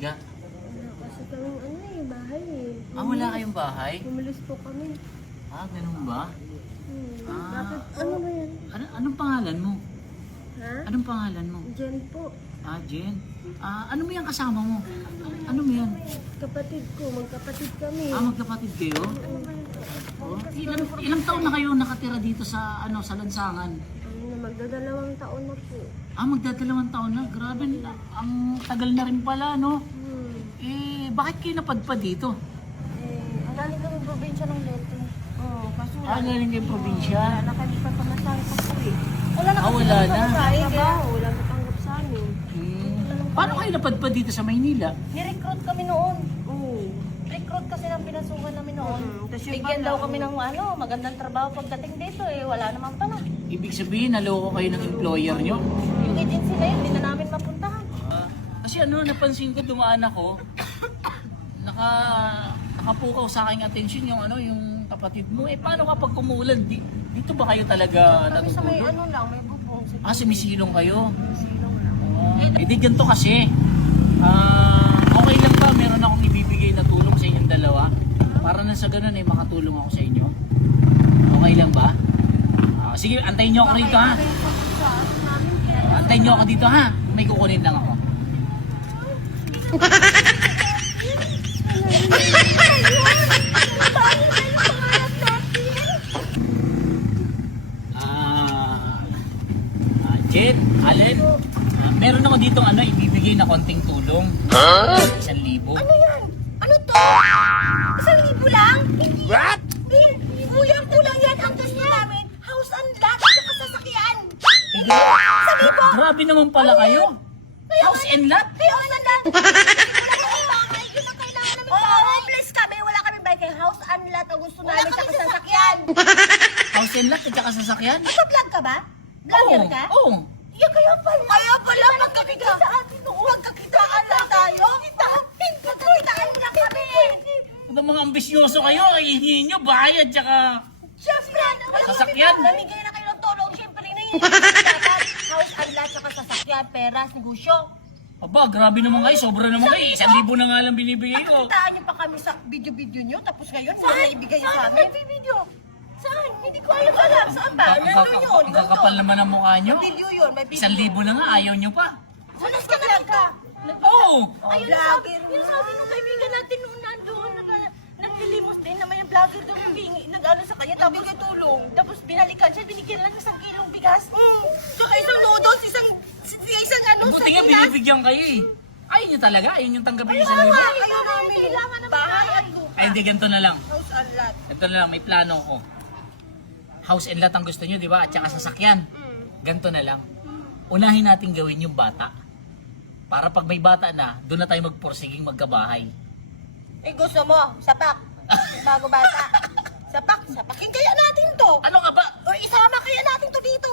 ka? Kasi kaming bahay eh. Wala kayong bahay? Umalis po kami. Ganun ba? Bakit? Ano ba yan? Anong pangalan mo? Ha? Anong pangalan mo? Jen po. Jen. Ano mo yung kasama mo? Ano mo yan? Kapatid ko. Magkapatid kami. Magkapatid kayo? Ilang taon na kayo nakatira dito sa sa Lansangan? Magdadalawang taon na po. Magdadalawang taon na. Grabe, ang tagal na rin pala, no? Bakit kayo napadpad dito? Ang galing kami probinsya ng Leyte. Kaso Galing kayong probinsya? Wala na kami pagpamasahe pa po eh. Wala na wala na. Wala matanggap sa amin. Paano kayo napadpad dito sa Maynila? Ni-recruit kami noon. Recruit kasi ng pinasukan namin noon. Bigyan daw kami ng magandang trabaho pagdating dito eh. Wala naman pala. Ibig sabihin, naloko kayo ng employer nyo? Yung agency na yun, hindi na namin mapuntahan. Kasi napansin ko, dumaan ako, nakapukaw sa aking atensyon yung kapatid mo. Paano kapag umulan? Dito ba kayo talaga Kami sa may natutulog? lang, may bubong. Sumisilong kayo? Silong lang. Di ganito kasi. Okay lang ba? Meron akong ibibigay na tulong sa inyong dalawa. Para na sa ganun makatulong ako sa inyo. Okay lang ba? Sige, antayin nyo ako rito ha. Antayin nyo ako dito ha. May kukunin lang ako. Jen, Allen, meron ako dito ibibigay na konting tulong. 1,000. Ano yan? Ano to? 1,000 lang? What? Kulang yan ang gusto namin. House and lot at sasakyan. 1,000? Grabe naman pala kayo. House and lot? House and lot. Yun ang kailangan namin. Homeless kami. Wala kami bike. House and lot ang gusto namin at sasakyan. House and lot at saka sasakyan? Nag-vlog ka ba? Vlogger ka? Oo. Kaya pala magkakita sa atin noon. Magkakitaan lang tayo. Magkakitaan mo lang kami. Ito mga ambisyoso kayo. Ihingi nyo bayad tsaka Siyempre, sasakyan. namigay na kayo ng tulong. Siyempre na yun. House and lot saka sasakyan, peras, negosyo. Grabe naman kayo. Sobra naman kayo. 1,000 na nga lang binibigay ko. Nakitaan niyo pa kami sa video-video niyo. Tapos ngayon, wala na ibigay niyo sa amin. Saan video? Saan? Hindi ko alam. Saan ba? Nandun yun. Ang kakapal naman ang mukha nyo. May video yun. May video. 1,000 na nga. Ayaw nyo pa. Salas ka na ka. Oo. Ayun, yung sabi ng kaibigan natin noon nandoon, naglilimos din naman yung vlogger daw nag-ano sa kanya, tapos tulong. Tapos binalikan siya, binigyan lang ng 1 kilong bigas. Tsaka isang noodles, isang Buti nga binibigyan kayo eh. Ayaw nyo talaga? Ayaw nyo tanggapin yung 1,000? Kailangan naman bahay at lupa. Ay hindi, ganito na lang. House and lot. Ganito na lang, may plano ko. House and lot ang gusto nyo, di ba? At saka sasakyan. Ganito na lang. Unahin natin gawin yung bata. Para pag may bata na, doon na tayo magporsiging magkabahay. Gusto mo, sapak. Bago bata. Sapakin kaya natin to. Ano nga ba? O isama kaya natin to dito.